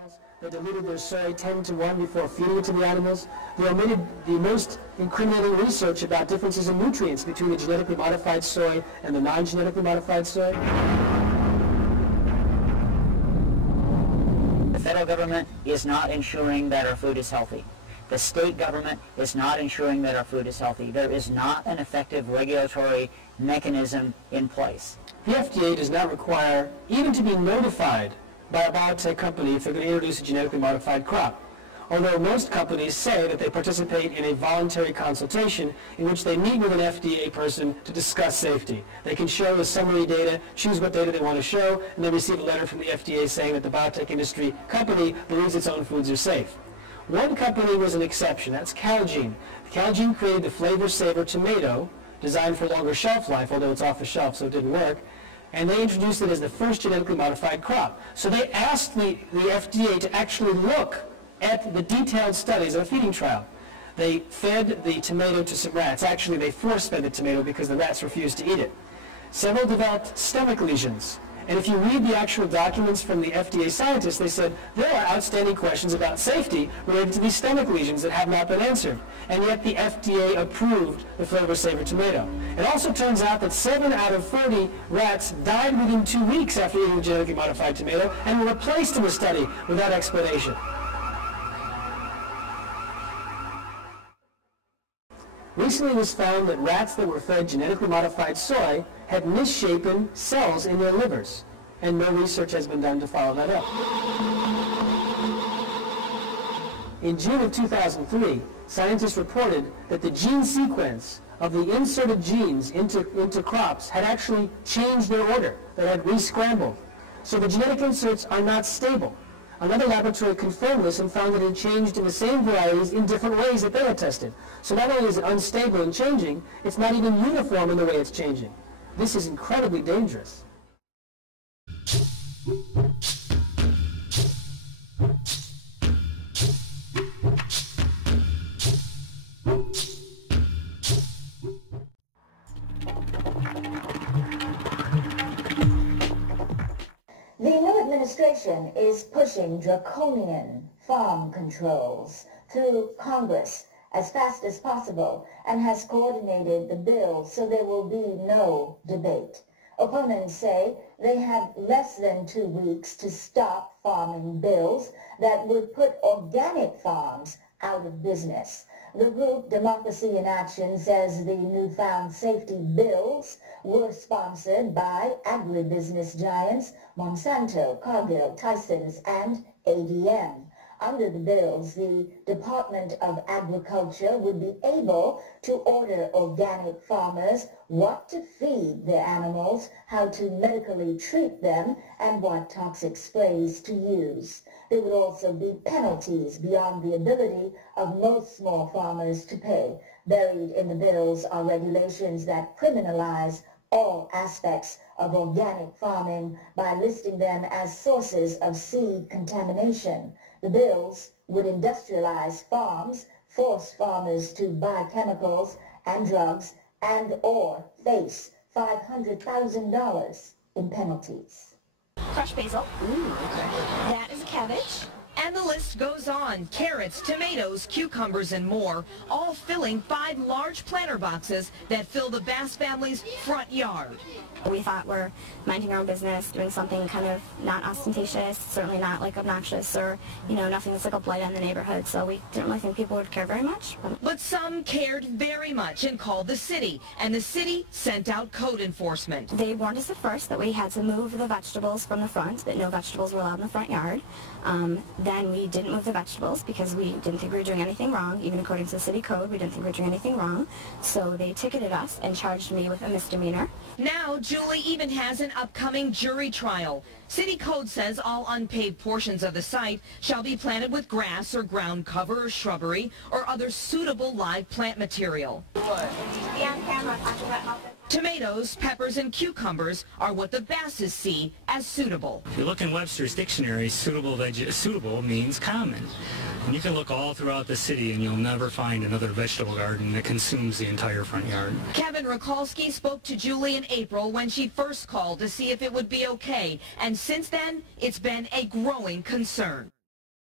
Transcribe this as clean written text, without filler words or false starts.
trials. They diluted their soy 10 to 1 before feeding it to the animals. They omitted the most incriminating research about differences in nutrients between the genetically modified soy and the non-genetically modified soy. The federal government is not ensuring that our food is healthy. The state government is not ensuring that our food is healthy. There is not an effective regulatory mechanism in place. The FDA does not require even to be notified by a biotech company if they're going to introduce a genetically modified crop. Although most companies say that they participate in a voluntary consultation in which they meet with an FDA person to discuss safety. They can show the summary data, choose what data they want to show, and they receive a letter from the FDA saying that the biotech industry company believes its own foods are safe. One company was an exception, that's Calgene. Calgene created the Flavor Saver tomato, designed for longer shelf life, although it's off the shelf so it didn't work, and they introduced it as the first genetically modified crop. So they asked the FDA to actually look at the detailed studies of a feeding trial. They fed the tomato to some rats. Actually, they force-fed the tomato because the rats refused to eat it. Several developed stomach lesions. And if you read the actual documents from the FDA scientists, they said there are outstanding questions about safety related to these stomach lesions that have not been answered. And yet the FDA approved the Flavor Saver tomato. It also turns out that 7 out of 40 rats died within 2 weeks after eating the genetically modified tomato and were replaced in the study without explanation. Recently it was found that rats that were fed genetically modified soy had misshapen cells in their livers, and no research has been done to follow that up. In June of 2003, scientists reported that the gene sequence of the inserted genes into crops had actually changed their order, that had re-scrambled. So the genetic inserts are not stable. Another laboratory confirmed this and found that it changed in the same varieties in different ways that they had tested. So not only is it unstable and changing, it's not even uniform in the way it's changing. This is incredibly dangerous. The new administration is pushing draconian farm controls through Congress as fast as possible and has coordinated the bill so there will be no debate. Opponents say they have less than 2 weeks to stop farming bills that would put organic farms out of business. The group Democracy in Action says the newfound safety bills were sponsored by agribusiness giants Monsanto, Cargill, Tyson's, and ADM. Under the bills, the Department of Agriculture would be able to order organic farmers what to feed their animals, how to medically treat them, and what toxic sprays to use. There would also be penalties beyond the ability of most small farmers to pay. Buried in the bills are regulations that criminalize all aspects of organic farming by listing them as sources of seed contamination. The bills would industrialize farms, force farmers to buy chemicals and drugs, and or face $500,000 in penalties. Crushed basil. Ooh, okay. That is a cabbage. And the list goes on. Carrots, tomatoes, cucumbers, and more, all filling 5 large planter boxes that fill the Bass family's front yard. We thought we're minding our own business, doing something kind of not ostentatious, certainly not like obnoxious or, nothing that's like a blight on the neighborhood. So we didn't really think people would care very much. But some cared very much and called the city, and the city sent out code enforcement. They warned us at first that we had to move the vegetables from the front, that no vegetables were allowed in the front yard. Then we didn't move the vegetables because we didn't think we were doing anything wrong. Even according to the city code, we didn't think we were doing anything wrong. So they ticketed us and charged me with a misdemeanor. Now Julie even has an upcoming jury trial. City code says all unpaved portions of the site shall be planted with grass or ground cover or shrubbery or other suitable live plant material. Tomatoes, peppers, and cucumbers are what the Basses see as suitable. If you look in Webster's dictionary, suitable means common. And you can look all throughout the city and you'll never find another vegetable garden that consumes the entire front yard. Kevin Rakalski spoke to Julie in April when she first called to see if it would be okay. And since then, it's been a growing concern.